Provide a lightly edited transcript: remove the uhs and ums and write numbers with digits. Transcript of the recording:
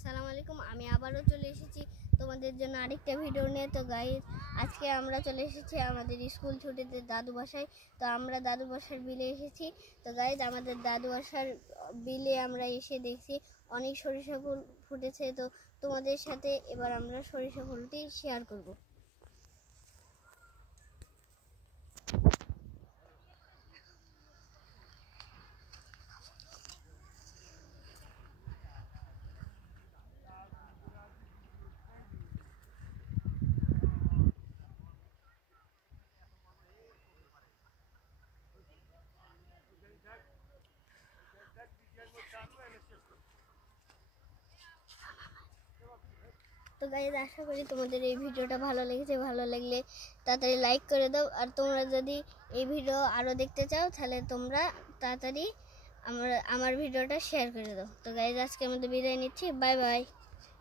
আসসালামু আলাইকুম। আমি আবারও চলে এসেছি তোমাদের জন্য আরেকটা ভিডিও নিয়ে। তো গাইজ, আজকে আমরা চলে এসেছি আমাদের স্কুল ছুটিতে দাদু বাসায়। তো আমরা দাদু বাসার বিলে এসেছি। তো গাইজ, আমাদের দাদু বাসার বিলে আমরা এসে দেখছি অনেক সরিষা ফুল ফুটেছে। তো তোমাদের সাথে এবার আমরা সরিষা ফুলটি শেয়ার করব। তো গাইজ, আশা করি তোমাদের এই ভিডিওটা ভালো লেগেছে। ভালো লাগলে তাড়াতাড়ি লাইক করে দাও। আর তোমরা যদি এই ভিডিও আরও দেখতে চাও তাহলে তোমরা তাড়াতাড়ি আমার ভিডিওটা শেয়ার করে দাও। তো গাইজ, আজকে আমাদের বিদায় নিচ্ছি। Bye bye.